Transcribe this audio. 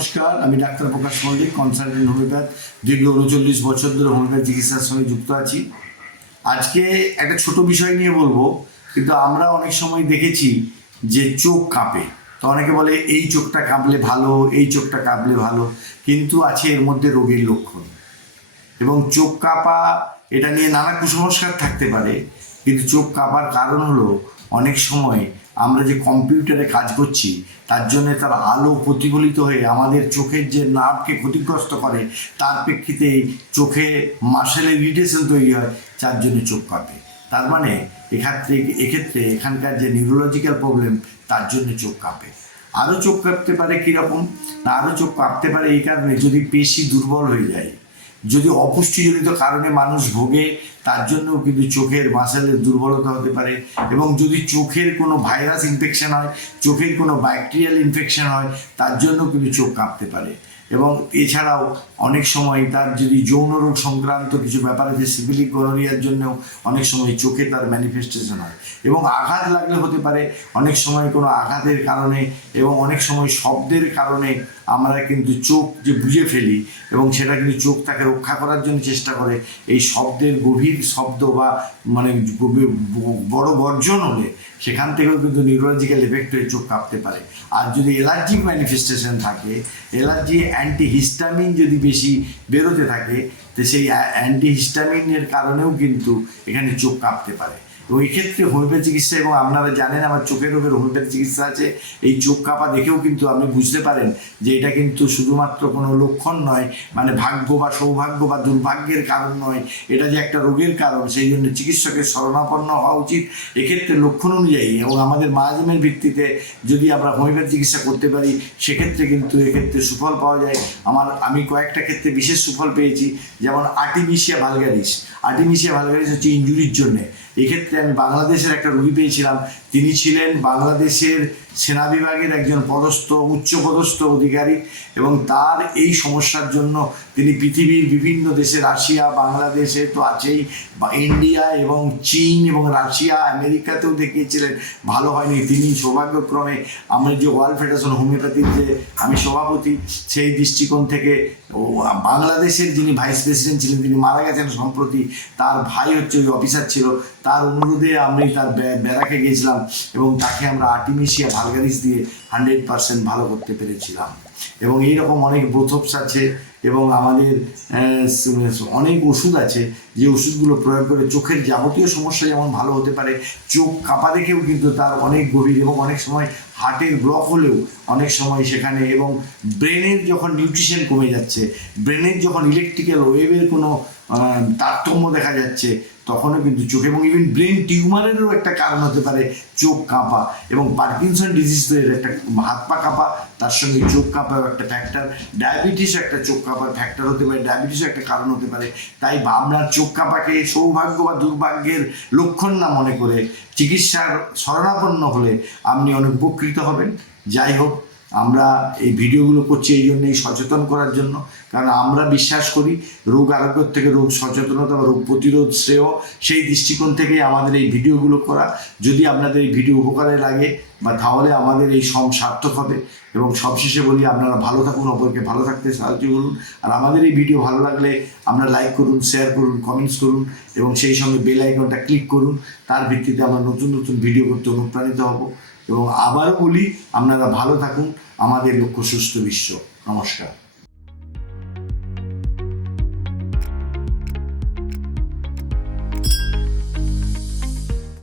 নমস্কার, আমি doctor Prakash Mallick consultant homeopath দীর্ঘ উনচল্লিশ বছর ধরে হোমিওপ্যাথ চিকিৎসার সঙ্গে যুক্ত আছি। আজকে একটা ছোট বিষয় নিয়ে বলব, কিন্তু আমরা অনেক সময় দেখেছি যে চোখ কাঁপে। তো অনেকে বলে, এই চোখটা কাঁপলে ভালো, এই চোখটা কাঁপলে ভালো। কিন্তু আছে এর মধ্যে রোগের লক্ষণ। এবং চোখ কাঁপা, এটা নিয়ে নানা কুসংস্কার থাকতে পারে, কিন্তু চোখ কাঁপার কারণ হলো অনেক সময় আমরা যে কম্পিউটারে কাজ করছি, তার জন্য তার আলো প্রতিফলিত হয়ে আমাদের চোখের যে নার্ভকে ক্ষতিগ্রস্ত করে, তার প্রেক্ষিতে চোখে মাসেলের ইরিটেশন তৈরি হয়, যার জন্য চোখ কাঁপে। তার মানে এক্ষেত্রে এক্ষেত্রে এখানকার যে নিউরোলজিক্যাল প্রবলেম তার জন্য চোখ কাঁপে। আরও চোখ কাঁপতে পারে কীরকম? না আরও চোখ কাঁপতে পারে এই কারণে যদি পেশি দুর্বল হয়ে যায়, যদি অপুষ্টিজনিত কারণে মানুষ ভোগে তার জন্যও কিন্তু চোখের মাসেলের দুর্বলতা হতে পারে এবং যদি চোখের কোনো ভাইরাস ইনফেকশন হয়, চোখের কোনো ব্যাকটেরিয়াল ইনফেকশন হয়, তার জন্য কিন্তু চোখ কাঁপতে পারে। এবং এছাড়াও অনেক সময় তার যদি যৌন রোগ সংক্রান্ত কিছু ব্যাপার আছে, সিভিলিক গনোরিয়ার জন্যও অনেক সময় চোখে তার ম্যানিফেস্টেশন হয়। এবং আঘাত লাগলে হতে পারে অনেক সময় কোনো আঘাতের কারণে এবং অনেক সময় শব্দের কারণে আমরা কিন্তু চোখ যে বুঝে ফেলি এবং সেটা কিন্তু চোখ তাকে রক্ষা করার জন্য চেষ্টা করে, এই শব্দের গভীর শব্দ বা মানে গভীর- বড় বর্জন হলে সেখান থেকেও কিন্তু নিউরোলজিক্যাল এফেক্ট হয়ে চোখ কাঁপতে পারে। আর যদি অ্যালার্জিক ম্যানিফেস্টেশন থাকে অ্যালার্জি অ্যান্টিহিস্টামিন যদি বেশি বেরোতে থাকে, তো সেই অ্যান্টিহিস্টামিনের কারণেও কিন্তু এখানে চোখ কাঁপতে পারে। তো এই ক্ষেত্রে হোমিওপ্যাথি চিকিৎসা এবং আপনারা জানেন আমার চোখের রোগের হোমিওপ্যাথি চিকিৎসা আছে, এই চোখ কাঁপা দেখেও কিন্তু আপনি বুঝতে পারেন যে এটা কিন্তু শুধুমাত্র কোনো লক্ষণ নয় মানে ভাগ্য বা সৌভাগ্য বা দুর্ভাগ্যের কারণ নয়, এটা যে একটা রোগের কারণ, সেই জন্য চিকিৎসকের শরণাপন্ন হওয়া উচিত। এক্ষেত্রে লক্ষণ অনুযায়ী এবং আমাদের মায়াজমের ভিত্তিতে যদি আমরা হোমিওপ্যাথি চিকিৎসা করতে পারি, সেক্ষেত্রে কিন্তু এক্ষেত্রে সুফল পাওয়া যায়। আমার, আমি কয়েকটা ক্ষেত্রে বিশেষ সুফল পেয়েছি, যেমন আর্টিমিশিয়া ভালগারিস। আর্টিমিশিয়া ভালগারিস হচ্ছে ইঞ্জুরির জন্যে। এক্ষেত্রে আমি বাংলাদেশের একটা রুগী পেয়েছিলাম। তিনি ছিলেন বাংলাদেশের সেনা বিভাগের একজন পদস্থ, উচ্চপদস্থ অধিকারী এবং তার এই সমস্যার জন্য তিনি পৃথিবীর বিভিন্ন দেশে, রাশিয়া, বাংলাদেশে তো আছেই, বা ইন্ডিয়া এবং চীন এবং রাশিয়া, আমেরিকাতেও দেখিয়েছিলেন, ভালো হয়নি। তিনি সৌভাগ্যক্রমে আমরা যে ওয়ার্ল্ড ফেডারেশন হোমিওপ্যাথির যে আমি সভাপতি, সেই দৃষ্টিকোণ থেকে, ও, বাংলাদেশের যিনি ভাইস প্রেসিডেন্ট ছিলেন, তিনি মারা গেছেন সম্প্রতি, তার ভাই হচ্ছে ওই অফিসার ছিল, তার অনুরোধে আমি তার ব্যারাকে গিয়েছিলাম এবং তাকে আমরা আর্টিমিশিয়া ভালগারিস দিয়ে হান্ড্রেড পার্সেন্ট ভালো করতে পেরেছিলাম। এবং এইরকম অনেক বোথপস আছে এবং আমাদের অনেক ওষুধ আছে, যে ওষুধগুলো প্রয়োগ করে চোখের যাবতীয় সমস্যা যেমন ভালো হতে পারে, চোখ কাঁপা দেখেও কিন্তু তার অনেক গভীর এবং অনেক সময় হার্টের ব্লক হলেও অনেক সময় সেখানে এবং ব্রেনের যখন নিউট্রিশন কমে যাচ্ছে, ব্রেনের যখন ইলেকট্রিক্যাল ওয়েভের কোনো তারতম্য দেখা যাচ্ছে। তখনও কিন্তু চোখ এবং ইভেন ব্রেন টিউমারেরও একটা কারণ হতে পারে চোখ কাঁপা এবং পার্কিনসন ডিজিজ তো এর একটা হাত পা কাঁপা, তার সঙ্গে চোখ কাঁপাও একটা ফ্যাক্টর ডায়াবেটিস একটা চোখ কাঁপার ফ্যাক্টর হতে পারে ডায়াবেটিসও একটা কারণ হতে পারে। তাই আপনার চোখ কাঁপাকে সৌভাগ্য বা দুর্ভাগ্যের লক্ষণ না মনে করে চিকিৎসার শরণাপন্ন হলে আপনি অনেক উপকৃত হবেন। যাই হোক আমরা এই ভিডিওগুলো করছি এই জন্যই সচেতন করার জন্য। কারণ আমরা বিশ্বাস করি, রোগ আরোগ্যের থেকে রোগ সচেতনতা বা রোগ প্রতিরোধ শ্রেয়, সেই দৃষ্টিকোণ থেকে আমাদের এই ভিডিওগুলো করা। যদি আপনাদের এই ভিডিও উপকারে লাগে বা তাহলে আমাদের এই সম সার্থক হবে। এবং সবশেষে বলি, আপনারা ভালো থাকুন, অপরকে ভালো থাকতে সাহায্য করুন। আর আমাদের এই ভিডিও ভালো লাগলে আমরা লাইক করুন, শেয়ার করুন, কমেন্টস করুন এবং সেই সঙ্গে বেল আইকনটা ক্লিক করুন। তার ভিত্তিতে আমরা নতুন নতুন ভিডিও করতে অনুপ্রাণিত হব। এবং আবারও বলি আপনারা ভালো থাকুন। আমাদের লক্ষ্য সুস্থ বিশ্ব। নমস্কার।